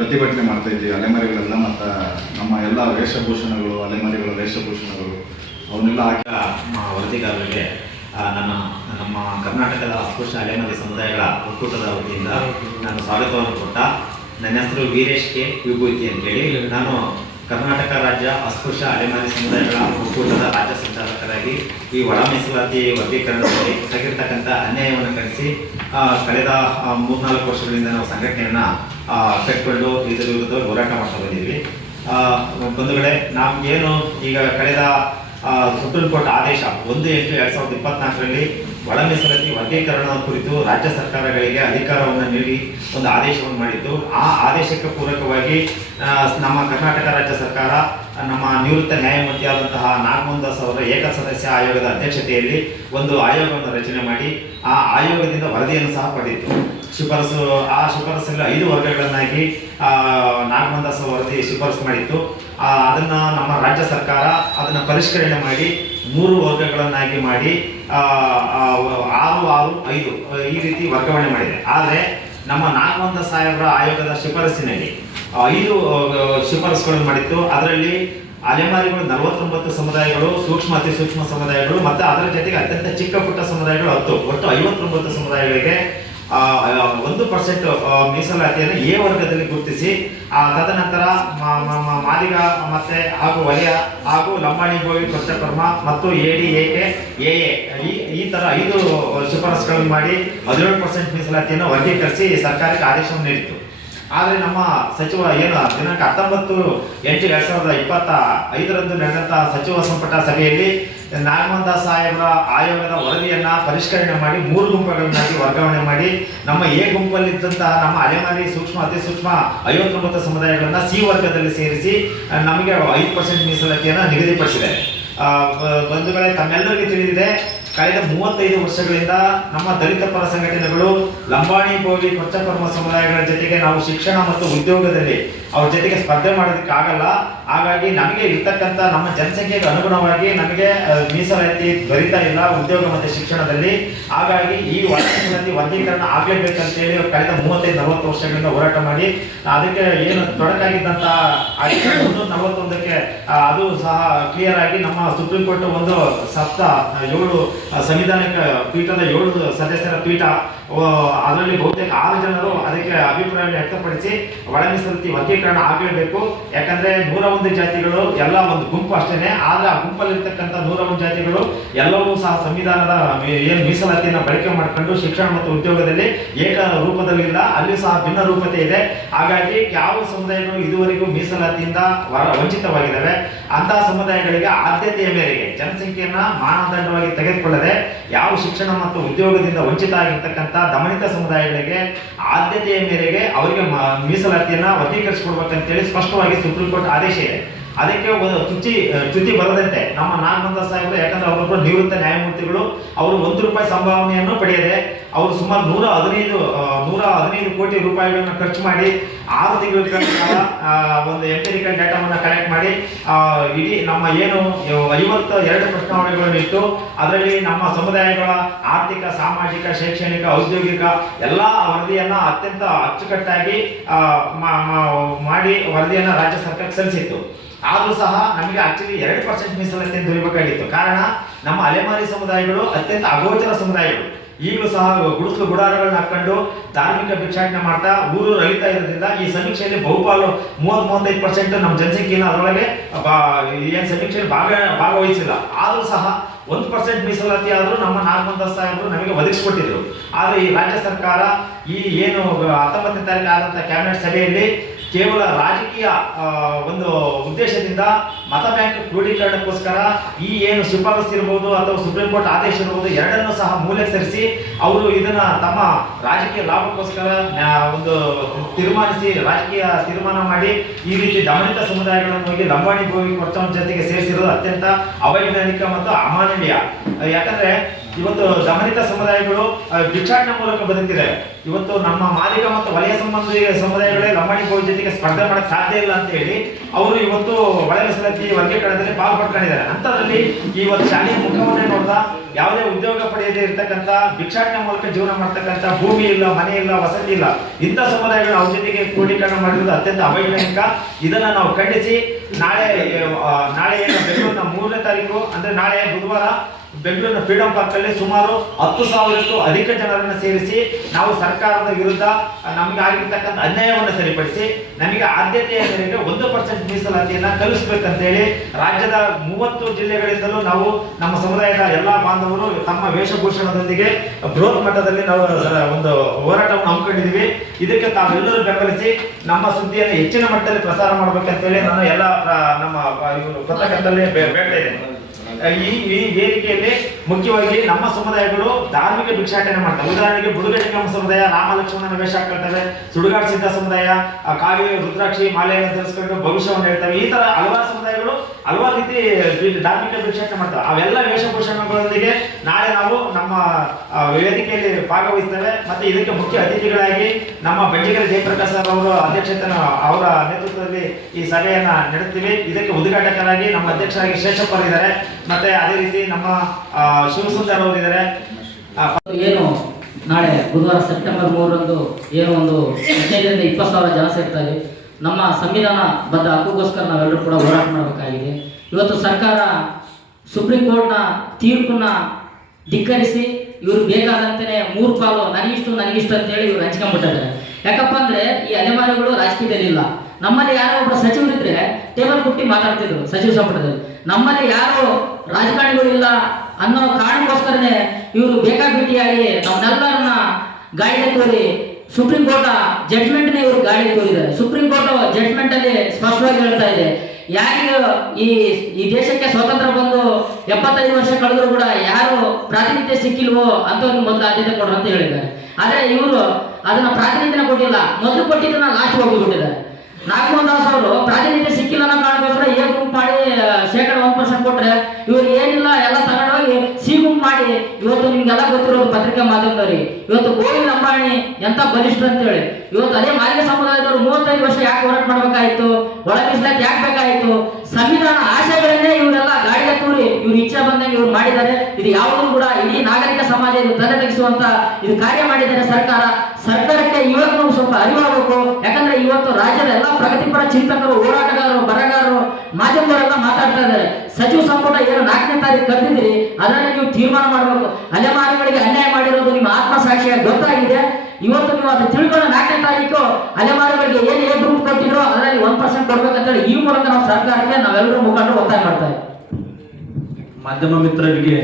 ಪ್ರತಿಭಟನೆ ಮಾಡ್ತಾ ಇದ್ದೀವಿ ಅಲೆಮಾರಿಗಳೆಲ್ಲ ಮತ್ತು ನಮ್ಮ ಎಲ್ಲ ವೇಷಭೂಷಣಗಳು ಅಲೆಮಾರಿಗಳ ವೇಷಭೂಷಣಗಳು ಅವನ್ನೆಲ್ಲ ಹಾಕಿ. ನಮ್ಮ ವರದಿಗಾರರಿಗೆ ಆ, ನನ್ನ ನಮ್ಮ ಕರ್ನಾಟಕದ ಅಸ್ಪೃಶ್ಯ ಅಲೆಮಾರಿ ಸಮುದಾಯಗಳ ಒಕ್ಕೂಟದ ವತಿಯಿಂದ ನಾನು ಸ್ವಾಗತವನ್ನು ಕೊಟ್ಟ ನನ್ನ ಹೆಸರು ವೀರೇಶ್ ಕೆ. ವಿಭೂತಿ ಅಂತೇಳಿ ನಾನು ಕರ್ನಾಟಕ ರಾಜ್ಯ ಅಸ್ಪೃಶ್ಯ ಅಲೆಮಾರಿ ಸಮುದಾಯಗಳ ಒಕ್ಕೂಟದ ರಾಜ್ಯ ಸಂಚಾಲಕರಾಗಿ ಈ ಒಳ ಮೀಸಲಾತಿ ವರ್ಗೀಕರಣದಲ್ಲಿ ತಗಿರ್ತಕ್ಕಂಥ ಅನ್ಯಾಯವನ್ನು ಖಂಡಿಸಿ ಕಳೆದ ಮೂರ್ನಾಲ್ಕು ವರ್ಷಗಳಿಂದ ನಾವು ಸಂಘಟನೆಯನ್ನು ಕಟ್ಕೊಂಡು ಇದರ ವಿರುದ್ಧ ಹೋರಾಟ ಮಾಡ್ತಾ ಬಂದಿದ್ವಿ. ಬಂಧುಗಳೇ ಏನು ಈಗ ಕಳೆದ ಸುಪ್ರೀಂ ಕೋರ್ಟ್ ಆದೇಶ ಒಂದು ಎಂಟು ಎರಡು ಸಾವಿರದ ಇಪ್ಪತ್ನಾಲ್ಕರಲ್ಲಿ ಒಳ ಮೀಸಲಾತಿ ವರ್ಗೀಕರಣ ಕುರಿತು ರಾಜ್ಯ ಸರ್ಕಾರಗಳಿಗೆ ಅಧಿಕಾರವನ್ನು ನೀಡಿ ಒಂದು ಆದೇಶವನ್ನು ಮಾಡಿತ್ತು. ಆ ಆದೇಶಕ್ಕೆ ಪೂರಕವಾಗಿ ನಮ್ಮ ಕರ್ನಾಟಕ ರಾಜ್ಯ ಸರ್ಕಾರ, ನಮ್ಮ ನಿವೃತ್ತ ನ್ಯಾಯಮೂರ್ತಿಯಾದಂತಹ ನಾಗಮೋಹನ್ ಅವರ ಏಕ ಸದಸ್ಯ ಆಯೋಗದ ಅಧ್ಯಕ್ಷತೆಯಲ್ಲಿ ಒಂದು ಆಯೋಗವನ್ನು ರಚನೆ ಮಾಡಿ, ಆ ಆಯೋಗದಿಂದ ವರದಿಯನ್ನು ಸಹ ಪಡೆಯಿತು ಶಿಫಾರಸು, ಆ ಶಿಫಾರಸಲ್ಲಿ ಐದು ವರ್ಗಗಳನ್ನಾಗಿ ನಾಗಮೋಹನ್ ದಾಸ್ ವರದಿ ಶಿಫಾರಸು ಮಾಡಿತ್ತು. ಅದನ್ನ ನಮ್ಮ ರಾಜ್ಯ ಸರ್ಕಾರ ಅದನ್ನು ಪರಿಷ್ಕರಣೆ ಮಾಡಿ ಮೂರು ವರ್ಗಗಳನ್ನಾಗಿ ಮಾಡಿ ಆರು ಆರು, ಐದು ಈ ರೀತಿ ವರ್ಗಾವಣೆ ಮಾಡಿದೆ. ಆದರೆ ನಮ್ಮ ದಾಸ್ ಸಾಹೇಬರ ಆಯೋಗದ ಶಿಫಾರಸ್ಸಿನಲ್ಲಿ ಐದು ಶಿಫಾರಸುಗಳನ್ನು ಮಾಡಿತ್ತು. ಅದರಲ್ಲಿ ಅಲೆಮಾರಿಗಳು ನಲವತ್ತೊಂಬತ್ತು ಸಮುದಾಯಗಳು, ಸೂಕ್ಷ್ಮ, ಅತಿ ಸೂಕ್ಷ್ಮ ಸಮುದಾಯಗಳು, ಮತ್ತು ಅದರ ಜೊತೆಗೆ ಅತ್ಯಂತ ಚಿಕ್ಕ ಪುಟ್ಟ ಸಮುದಾಯಗಳು ಹತ್ತು, ಒಟ್ಟು ಐವತ್ತೊಂಬತ್ತು ಸಮುದಾಯಗಳಿಗೆ ಒಂದು ಪರ್ಸೆಂಟ್ ಮೀಸಲಾತಿಯನ್ನು ಎ ವರ್ಗದಲ್ಲಿ ಗುರುತಿಸಿ ತದನಂತರ ಮ- ಮ- ಮ- ಮಾದಿಗ ಮತ್ತೆ ಹಾಗೂ ವಲಯ ಹಾಗೂ ಲಂಬಾಣಿ ಗೋವಿ ಪಂಚಕರ್ಮ ಮತ್ತು ಎ ಡಿ, ಎ ಎ ಈ ಈ ತರ ಐದು ಶಿಫಾರಸುಗಳನ್ನು ಮಾಡಿ ಹದಿನೇಳು ಪರ್ಸೆಂಟ್ ಮೀಸಲಾತಿಯನ್ನು ವರ್ಗೀಕರಿಸಿ ಸರ್ಕಾರಕ್ಕೆ ಆದೇಶವನ್ನು ನೀಡಿತು ಆದರೆ ನಮ್ಮ ಸಚಿವ ಏನು, ದಿನಾಂಕ ಹತ್ತೊಂಬತ್ತು ಎಂಟು ಎರಡು ಸಾವಿರದ ಇಪ್ಪತ್ತ ಐದರಂದು ನಡೆದಂತಹ ಸಚಿವ ಸಂಪುಟ ಸಭೆಯಲ್ಲಿ ನಾಗಮೋಹನ್ ದಾಸ್ ಸಾಹೇಬರ ಆಯೋಗದ ವರದಿಯನ್ನ ಪರಿಷ್ಕರಣೆ ಮಾಡಿ, ಮೂರು ಗುಂಪುಗಳನ್ನಾಗಿ ವರ್ಗಾವಣೆ ಮಾಡಿ, ನಮ್ಮ ಎ ಗುಂಪಲ್ಲಿದ್ದಂತಹ ನಮ್ಮ ಅಲೆಮಾರಿ ಸೂಕ್ಷ್ಮ, ಅತಿ ಸೂಕ್ಷ್ಮ ಐವತ್ತೊಂಬತ್ತು ಸಮುದಾಯಗಳನ್ನ ಸಿ ವರ್ಗದಲ್ಲಿ ಸೇರಿಸಿ ನಮಗೆ ಐದು ಪರ್ಸೆಂಟ್ ಮೀಸಲಾತಿಯನ್ನು ನಿಗದಿಪಡಿಸಿದೆ. ಬಂಧುಗಳೇ, ತಮ್ಮೆಲ್ಲರಿಗೂ ತಿಳಿದಿದೆ ಕಳೆದ ಮೂವತ್ತೈದು ವರ್ಷಗಳಿಂದ ನಮ್ಮ ದಲಿತ ಪರ ಸಂಘಟನೆಗಳು ಲಂಬಾಣಿ ಬೋವಿ ಕೊಚ್ಚಕರ್ಮ ಸಮುದಾಯಗಳ ಜೊತೆಗೆ ನಾವು ಶಿಕ್ಷಣ ಮತ್ತು ಉದ್ಯೋಗದಲ್ಲಿ ಅವ್ರ ಜೊತೆಗೆ ಸ್ಪರ್ಧೆ ಮಾಡೋದಕ್ಕೆ ಆಗಲ್ಲ. ಹಾಗಾಗಿ ನಮಗೆ ಇರ್ತಕ್ಕಂಥ ನಮ್ಮ ಜನಸಂಖ್ಯೆಗೆ ಅನುಗುಣವಾಗಿ ನಮಗೆ ಮೀಸಲಾತಿ ದೊರೀತಾ ಇಲ್ಲ ಉದ್ಯೋಗ ಮತ್ತು ಶಿಕ್ಷಣದಲ್ಲಿ. ಹಾಗಾಗಿ ಈ ವರ್ಷಗಳಲ್ಲಿ ವರ್ಗೀಕರಣ ಆಗ್ಲೇಬೇಕಂತೇಳಿ ಕಳೆದ ಮೂವತ್ತೈದು, ನಲವತ್ತು ವರ್ಷಗಳಿಂದ ಹೋರಾಟ ಮಾಡಿ, ಅದಕ್ಕೆ ಏನು ತೊಡಕಾಗಿದ್ದಂಥ ಮುನ್ನೂರ ನಲವತ್ತೊಂದಕ್ಕೆ ಅದು ಸಹ ಕ್ಲಿಯರ್ ಆಗಿ ನಮ್ಮ ಸುಪ್ರೀಂ ಕೋರ್ಟ್ ಒಂದು ಸಪ್ತ, ಏಳು ಸಂವಿಧಾನಿಕ ಪೀಠದ ಏಳು ಸದಸ್ಯರ ಪೀಠ ಅದರಲ್ಲಿ ಬಹುತೇಕ ಆರು ಜನರು ಅದಕ್ಕೆ ಅಭಿಪ್ರಾಯವನ್ನು ವ್ಯಕ್ತಪಡಿಸಿ ಒಳ ಮೀಸಲಾತಿ ವರ್ಗೀಕರಣ ಆಗಲೇಬೇಕು. ಯಾಕಂದ್ರೆ ನೂರ ಒಂದು ಜಾತಿಗಳು ಎಲ್ಲ ಒಂದು ಗುಂಪು ಅಷ್ಟೇನೆ. ಆದ್ರೆ ಆ ಗುಂಪಲ್ಲಿರ್ತಕ್ಕಂಥ ನೂರ ಒಂದು ಜಾತಿಗಳು ಎಲ್ಲವೂ ಸಹ ಸಂವಿಧಾನದ ಏನು ಮೀಸಲಾತಿಯನ್ನು ಬಳಕೆ ಮಾಡಿಕೊಂಡು ಶಿಕ್ಷಣ ಮತ್ತು ಉದ್ಯೋಗದಲ್ಲಿ ಏಕ ರೂಪದಲ್ಲಿಲ್ಲ. ಅಲ್ಲಿ ಸಹ ಭಿನ್ನ ರೂಪತೆ ಇದೆ. ಹಾಗಾಗಿ ಯಾವ ಸಮುದಾಯಗಳು ಇದುವರೆಗೂ ಮೀಸಲಾತಿಯಿಂದ ವಂಚಿತವಾಗಿದ್ದಾವೆ, ಅಂತಹ ಸಮುದಾಯಗಳಿಗೆ ಆದ್ಯತೆಯ ಮೇರೆಗೆ ಜನಸಂಖ್ಯೆಯನ್ನ ಮಾನದಂಡವಾಗಿ ತೆಗೆದುಕೊಳ್ಳದೆ ಯಾವ ಶಿಕ್ಷಣ ಮತ್ತು ಉದ್ಯೋಗದಿಂದ ವಂಚಿತ ಆಗಿರ್ತಕ್ಕಂಥ ದಮನಿತ ಸಮುದಾಯಗಳಿಗೆ ಆದ್ಯತೆಯ ಮೇರೆಗೆ ಅವರಿಗೆ ಮೀಸಲಾತಿಯನ್ನ ವರ್ಗೀಕರಿಸಿಕೊಡ್ಬೇಕಂತೇಳಿ ಸ್ಪಷ್ಟವಾಗಿ ಸುಪ್ರೀಂ ಕೋರ್ಟ್ ಆದೇಶ ಇದೆ. ಅದಕ್ಕೆ ಒಂದು ಚುಚ್ಚಿ ಚ್ಯುತಿ ಬರದಂತೆ. ನಮ್ಮ ನಾಗಮಂತ ಸಾಹೇಬರು ಯಾಕಂದ್ರೆ ಅವರೊಬ್ಬರು ನಿವೃತ್ತ ನ್ಯಾಯಮೂರ್ತಿಗಳು, ಅವರು ಒಂದು ರೂಪಾಯಿ ಸಂಭಾವನೆಯನ್ನು ಪಡೆಯದೆ, ಅವರು ಸುಮಾರು ನೂರ ಹದಿನೈದು ನೂರ ಹದಿನೈದು ಕೋಟಿ ರೂಪಾಯಿಗಳನ್ನು ಖರ್ಚು ಮಾಡಿ, ಆರು ತಿಂಗಳ ಕಾಲ ಒಂದು ಎಂಪಿರಿಕಲ್ ಡೇಟಾವನ್ನು ಕಲೆಕ್ಟ್ ಮಾಡಿ ಇಡೀ ನಮ್ಮ ಏನು ಐವತ್ತ ಎರಡು ಪ್ರಶ್ನಾವಳಿಗಳನ್ನು ಇಟ್ಟು, ಅದರಲ್ಲಿ ನಮ್ಮ ಸಮುದಾಯಗಳ ಆರ್ಥಿಕ, ಸಾಮಾಜಿಕ, ಶೈಕ್ಷಣಿಕ, ಔದ್ಯೋಗಿಕ ಎಲ್ಲ ವರದಿಯನ್ನ ಅತ್ಯಂತ ಅಚ್ಚುಕಟ್ಟಾಗಿ ಮಾಡಿ ವರದಿಯನ್ನ ರಾಜ್ಯ ಸರ್ಕಾರಕ್ಕೆ ಸಲ್ಲಿಸಿತ್ತು. ಆದ್ರೂ ಸಹ ನಮಗೆ ಆಕ್ಚುಲಿ ಎರಡು ಪರ್ಸೆಂಟ್ ಮೀಸಲಾತಿಯನ್ನು ಹೇಳಬೇಕಾಗಿತ್ತು ಕಾರಣ ನಮ್ಮ ಅಲೆಮಾರಿ ಸಮುದಾಯಗಳು ಅತ್ಯಂತ ಅಗೋಚರ ಸಮುದಾಯಗಳು. ಈಗಲೂ ಸಹ ಗುಡಿಸಲು ಗುಡಾರಗಳನ್ನ ಹಾಕೊಂಡು ಧಾರ್ಮಿಕ ಭಿಕ್ಷಾಟನೆ ಮಾಡ್ತಾ ಊರು ಅಳಿತಾ ಇರೋದ್ರಿಂದ ಈ ಸಮೀಕ್ಷೆಯಲ್ಲಿ ಬಹುಪಾಲು ಮೂವತ್ ಮೂವತ್ತೈದು ಪರ್ಸೆಂಟ್ ನಮ್ಮ ಜನಸಂಖ್ಯೆಯನ್ನು ಅದರೊಳಗೆ ಏನ್ ಸಮೀಕ್ಷೆಯಲ್ಲಿ ಭಾಗ, ಭಾಗವಹಿಸಿಲ್ಲ. ಆದರೂ ಸಹ ಒಂದು ಪರ್ಸೆಂಟ್ ಮೀಸಲಾತಿ ಆದರೂ ನಮ್ಮ ನಾಲ್ಕು ಸಾಹೇಬರು ನಮಗೆ ಒದಗಿಸಿಕೊಟ್ಟಿದ್ರು. ಆದರೆ ಈ ರಾಜ್ಯ ಸರ್ಕಾರ ಈ ಏನು ಹತ್ತೊಂಬತ್ತನೇ ತಾರೀಕು ಆದಂಥ ಕ್ಯಾಬಿನೆಟ್ ಸಭೆಯಲ್ಲಿ ಕೇವಲ ರಾಜಕೀಯ ಒಂದು ಉದ್ದೇಶದಿಂದ ಮತ ಬ್ಯಾಂಕ್ ಕ್ರೋಢೀಕರಣಕ್ಕೋಸ್ಕರ ಈ ಏನು ಶಿಫಾರಸು ಇರಬಹುದು ಅಥವಾ ಸುಪ್ರೀಂ ಕೋರ್ಟ್ ಆದೇಶ ಇರಬಹುದು, ಎರಡನ್ನೂ ಸಹ ಮೂಲೆ ಸರಿಸಿ ಅವರು ಇದನ್ನ ತಮ್ಮ ರಾಜಕೀಯ ಲಾಭಕ್ಕೋಸ್ಕರ ಒಂದು ತೀರ್ಮಾನಿಸಿ, ರಾಜಕೀಯ ತೀರ್ಮಾನ ಮಾಡಿ ಈ ರೀತಿ ದಮನಿತ ಸಮುದಾಯಗಳನ್ನು ಹೋಗಿ ಲಂಬಾಣಿ ಭೂಮಿ ಕೊಡ್ತಾ ಜೊತೆಗೆ ಸೇರಿಸಿರೋದು ಅತ್ಯಂತ ಅವೈಜ್ಞಾನಿಕ ಮತ್ತು ಅಮಾನವೀಯ. ಯಾಕಂದ್ರೆ ಇವತ್ತು ದಮನಿತ ಸಮುದಾಯಗಳು ವಿಚಾರಣೆ ಮೂಲಕ ಬದುಕಿದೆ ಇವತ್ತು ನಮ್ಮ ಮಾಲೀಕ ಮತ್ತು ವಲಯ ಸಂಬಂಧಿ ಸಮುದಾಯಗಳೇ ಲಂಬಾಣಿ ಗೋಳ ಜೊತೆಗೆ ಸ್ಪರ್ಧೆ ಮಾಡಕ್ ಸಾಧ್ಯ ಇಲ್ಲ ಅಂತ ಹೇಳಿ, ಅವರು ಇವತ್ತು ವಲಯ ಮೀಸಲಾತಿ ವರ್ಗೀಕರಣದಲ್ಲಿ ಪಾಲ್ಪಟ್ಕೊಂಡಿದ್ದಾರೆ ಅಂತದ್ರಲ್ಲಿ ಇವತ್ತು ಶಾಲೆಯ ಮುಖವನ್ನೇ ನೋಡ್ತಾ ಯಾವುದೇ ಉದ್ಯೋಗ ಪಡೆಯದೇ ಇರ್ತಕ್ಕಂಥ, ಭಿಕ್ಷಾಟನೆ ಮೂಲಕ ಜೀವನ ಮಾಡ್ತಕ್ಕಂಥ ಭೂಮಿ ಇಲ್ಲ, ಮನೆ ಇಲ್ಲ, ವಸತಿ ಇಲ್ಲ, ಇಂಥ ಸಮುದಾಯಗಳು ಅವ್ರ ಜೊತೆಗೆ ಕ್ರೋಢೀಕರಣ ಮಾಡಿರೋದು ಅತ್ಯಂತ ಅವೈಜ್ಞಾನಿಕ ಇದನ್ನ ನಾವು ಖಂಡಿಸಿ, ನಾಳೆ ನಾಳೆ ಬೆಂಗಳೂರಿನ ಮೂರನೇ ತಾರೀಕು, ಅಂದ್ರೆ ನಾಳೆ ಬುಧವಾರ ಬೆಂಗಳೂರಿನ ಫ್ರೀಡಂ ಪಾರ್ಕ್ ಅಲ್ಲಿ ಸುಮಾರು ಹತ್ತು ಸಾವಿರಕ್ಕೂ ಅಧಿಕ ಜನರನ್ನು ಸೇರಿಸಿ ನಾವು ಸರ್ಕಾರದ ವಿರುದ್ಧ ನಮಗೆ ಆಗಿರ್ತಕ್ಕಂಥ ಅನ್ಯಾಯವನ್ನು ಸರಿಪಡಿಸಿ ನಮಗೆ ಆದ್ಯತೆಯ ಮೇರೆಗೆ ಒಂದು ಪರ್ಸೆಂಟ್ ಮೀಸಲಾತಿಯನ್ನ ಕಲಿಸ್ಬೇಕಂತ ಹೇಳಿ ರಾಜ್ಯದ ಮೂವತ್ತು ಜಿಲ್ಲೆಗಳಿಂದಲೂ ನಾವು ನಮ್ಮ ಸಮುದಾಯದ ಎಲ್ಲಾ ಬಾಂಧವರು ತಮ್ಮ ವೇಷಭೂಷಣದೊಂದಿಗೆ ಬೃಹತ್ ಮಟ್ಟದಲ್ಲಿ ನಾವು ಒಂದು ಹೋರಾಟವನ್ನು ಹಮ್ಮಿಕೊಂಡಿದ್ದೀವಿ. ಇದಕ್ಕೆ ತಾವೆಲ್ಲರೂ ಬೆಂಬಲಿಸಿ ನಮ್ಮ ಸುದ್ದಿಯನ್ನು ಹೆಚ್ಚಿನ ಮಟ್ಟದಲ್ಲಿ ಪ್ರಸಾರ ಮಾಡ್ಬೇಕಂತೇಳಿ ನಾನು ಎಲ್ಲ ನಮ್ಮ ಪತ್ರಕರ್ತರಲ್ಲಿ ಬೇಡ್ತಾ ಇದ್ದೇನೆ. ಈ ಈ ವೇದಿಕೆಯಲ್ಲಿ ಮುಖ್ಯವಾಗಿ ನಮ್ಮ ಸಮುದಾಯಗಳು ಧಾರ್ಮಿಕ ಭಿಕ್ಷಾಟನೆ ಮಾಡ್ತಾರೆ. ಉದಾಹರಣೆಗೆ ಬುಡುಗಟ್ಟಿಗಮ್ಮ ಸಮುದಾಯ ರಾಮಲಕ್ಷ್ಮಣನ ವೇಷ ಹಾಕೊಳ್ತವೆ ಸುಡುಗಾಡ್ ಸಿದ್ಧ ಸಮುದಾಯ ಕಾವಿ ರುದ್ರಾಕ್ಷಿ, ಮಾಲೆಯನ್ನು ಧರಿಸ್ಕೊಂಡು ಭವಿಷ್ಯವನ್ನು ಹೇಳ್ತವೆ. ಈ ತರ ಹಲವಾರು ಸಮುದಾಯಗಳು ಹಲವಾರು ರೀತಿ ಧಾರ್ಮಿಕ ಭಿಕ್ಷಾಟನೆ ಮಾಡ್ತಾರೆ ಅವೆಲ್ಲ ವೇಷಭೂಷಣಗಳೊಂದಿಗೆ ನಾಳೆ ನಾವು ನಮ್ಮ ವೇದಿಕೆಯಲ್ಲಿ ಭಾಗವಹಿಸ್ತೇವೆ. ಮತ್ತೆ ಇದಕ್ಕೆ ಮುಖ್ಯ ಅತಿಥಿಗಳಾಗಿ ನಮ್ಮ ಬಂಡಿಗರ ಜಯಪ್ರಕಾಶ್ ಸರ್ ಅವರು ಅಧ್ಯಕ್ಷತೆ ಅವರ ನೇತೃತ್ವದಲ್ಲಿ ಈ ಸಭೆಯನ್ನ ನಡೆಸ್ತೀವಿ. ಇದಕ್ಕೆ ಉದ್ಘಾಟಕರಾಗಿ ನಮ್ಮ ಅಧ್ಯಕ್ಷರಾಗಿ ಶೇಷಪ್ಪ ಇದ್ದಾರೆ. ಮತ್ತೆ ಅದೇ ರೀತಿ ನಮ್ಮ ಶಿವಸುಂದರ್ ಅವರು ಇದ್ದಾರೆ ಏನು, ನಾಳೆ ಬುಧವಾರ ಸೆಪ್ಟೆಂಬರ್ ಮೂರರಂದು ಏನು ಒಂದು ಹದಿನೈದರಿಂದ ಇಪ್ಪತ್ತು ಸಾವಿರ ಜನ ಸೇರ್ತಾರೆ ನಮ್ಮ ಸಂವಿಧಾನ ಬದ್ಧ ಹಕ್ಕುಗೋಸ್ಕರ ನಾವೆಲ್ಲರೂ ಕೂಡ ಹೋರಾಟ ಮಾಡಬೇಕಾಗಿದೆ. ಇವತ್ತು ಸರ್ಕಾರ ಸುಪ್ರೀಂ ಕೋರ್ಟ್ನ ತೀರ್ಪನ್ನ ಧಿಕ್ಕರಿಸಿ ಇವರು ಬೇಕಾದಂತೆಯೇ ಮೂರು ಪಾಲು ನನಗಿಷ್ಟು ನನಗಿಷ್ಟು ಅಂತೇಳಿ ಇವ್ರು ಹಂಚ್ಕೊಂಡ್ಬಿಟ್ಟಿದ್ದಾರೆ ಯಾಕಪ್ಪ ಅಂದರೆ ಈ ಅಲೆಮಾರಿಗಳು ರಾಜಕೀಯದಲ್ಲಿ ಇಲ್ಲ. ನಮ್ಮಲ್ಲಿ ಯಾರೋ ಒಬ್ಬರು ಸಚಿವರಿದ್ರೆ ಟೇಬಲ್ ಕುಟ್ಟಿ ಮಾತಾಡ್ತಿದ್ರು ಸಚಿವ ಸಂಪುಟದಲ್ಲಿ. ನಮ್ಮಲ್ಲಿ ಯಾರು ರಾಜಕಾರಣಿಗಳು ಇಲ್ಲ ಅನ್ನೋ ಕಾರಣಕ್ಕೋಸ್ಕರನೇ ಇವರು ಬೇಕಾಬಿಟ್ಟಿಯಾಗಿ ನಮ್ಮನ್ನೆಲ್ಲರನ್ನ ಗಾಳಿಗೆ ತೋರಿ ಸುಪ್ರೀಂ ಕೋರ್ಟ್ ಜಡ್ಜ್ಮೆಂಟ್ ಇವರು ಗಾಳಿಗೆ ತೋರಿದ್ದಾರೆ. ಸುಪ್ರೀಂ ಕೋರ್ಟ್ ಜಡ್ಜ್ಮೆಂಟ್ ಅಲ್ಲಿ ಸ್ಪಷ್ಟವಾಗಿ ಹೇಳ್ತಾ ಇದೆ. ಯಾರಿಗೆ ಈ ಈ ದೇಶಕ್ಕೆ ಸ್ವಾತಂತ್ರ್ಯ ಬಂದು ಎಪ್ಪತ್ತೈದು ವರ್ಷ ಕಳೆದ್ರು ಕೂಡ ಯಾರು ಪ್ರಾತಿನಿಧ್ಯ ಸಿಕ್ಕಿಲ್ವೋ ಅಂತವ್ರಿಗೆ ಮೊದಲು ಆದ್ಯತೆ ಕೊಡು ಅಂತ ಹೇಳಿದ್ದಾರೆ. ಆದ್ರೆ ಇವರು ಅದನ್ನ ಪ್ರಾತಿನಿಧ್ಯ ಕೊಟ್ಟಿಲ್ಲ. ಮೊದಲು ಕೊಟ್ಟಿದ್ದನ್ನ ಲಾಸ್ಟ್ ಹೋಗಿಬಿಟ್ಟಿದ್ದಾರೆ ನಾಗಮೋಹನ್ ದಾಸ್ ಅವರು, ಪ್ರಾತಿನಿಧ್ಯ ಸಿಕ್ಕಿಲ್ಲ ಅನ್ನೋ ಕಾರಣಕ್ಕೋಸ್ಕರ ಎ ಗುಂಪು ಮಾಡಿ ಶೇಕಡ ಒಂದು ಪರ್ಸೆಂಟ್ ಕೊಟ್ರೆ, ಇವ್ರು ಏನಿಲ್ಲ, ಎಲ್ಲ ತಗೊಂಡೋಗಿ ಸಿ ಗುಂಪು ಮಾಡಿ, ಇವತ್ತು ನಿಮ್ಗೆಲ್ಲ ಗೊತ್ತಿರೋದು ಪತ್ರಿಕೆ ಮಾಧ್ಯಮದವ್ರಿಗೆ. ಇವತ್ತು ಗೋವಿಂದ ಅಂಬಾಣಿ ಎಂತ ಬಲಿಷ್ಠ ಅಂತ ಹೇಳಿ ಇವತ್ತು ಅದೇ ಮಾಲಿಕ ಸಮುದಾಯದವರು ಮೂವತ್ತೈದು ವರ್ಷ ಯಾಕೆ ಹೋರಾಟ ಮಾಡ್ಬೇಕಾಯ್ತು, ಒಳ ಯಾಕೆ ಬೇಕಾಯ್ತು, ಸಂವಿಧಾನ ಆಶಯಗಳನ್ನೇ ಇವರೆಲ್ಲ ತೂರಿ ಇವ್ರ ಇಚ್ಛೆ ಬಂದಂಗೆ ಇವ್ರು ಮಾಡಿದ್ದಾರೆ. ಇದು ಯಾವುದೂ ಕೂಡ ಇಡೀ ನಾಗರಿಕ ಸಮಾಜ ಇದು ತಲೆ ತೆಗೆಸುವಂತ ಇದು ಕಾರ್ಯ ಮಾಡಿದ್ದಾರೆ ಸರ್ಕಾರ. ಸರ್ಕಾರಕ್ಕೆ ಇವತ್ತು ಸ್ವಲ್ಪ ಅರಿವಾಗಬೇಕು. ಯಾಕಂದ್ರೆ ಇವತ್ತು ರಾಜ್ಯದ ಎಲ್ಲ ಪ್ರಗತಿಪರ ಚಿಂತಕರು, ಹೋರಾಟಗಾರರು, ಬರಗಾರರು, ಮಾಧ್ಯಮದವರೆಲ್ಲ ಮಾತಾಡ್ತಾ ಇದ್ದಾರೆ. ಸಚಿವ ಸಂಪುಟ ಏನು ನಾಲ್ಕನೇ ತಾರೀಕು ಕರೆದಿದ್ದೀರಿ ಅದನ್ನು ನೀವು ತೀರ್ಮಾನ ಮಾಡಬೇಕು. ಅಲೆಮಾರಿಗಳಿಗೆ ಅನ್ಯಾಯ ಮಾಡಿರೋದು ನಿಮ್ಮ ಆತ್ಮಸಾಕ್ಷಿಯಾಗಿ ಗೊತ್ತಾಗಿದೆ. ಇವತ್ತು ನೀವು ಅದು ತಿಳ್ಕೊಂಡು ನಾಲ್ಕನೇ ತಾರೀಕು ಅಲೆಮಾರಿಗಳಿಗೆ ಏನು ಏನು ಗ್ರೂಪ್ ಕೊಟ್ಟಿದ್ರು ಅದರಲ್ಲಿ ಒನ್ ಪರ್ಸೆಂಟ್ ಕೊಡ್ಬೇಕಂತೇಳಿ ಈ ಮೂಲಕ ನಾವು ಸರ್ಕಾರಕ್ಕೆ ನಾವೆಲ್ಲರೂ ಮುಖಂಡರು ಒತ್ತಾಯ ಮಾಡ್ತಾ ಇದ್ದೀವಿ. ಮಾಧ್ಯಮ ಮಿತ್ರರಿಗೆ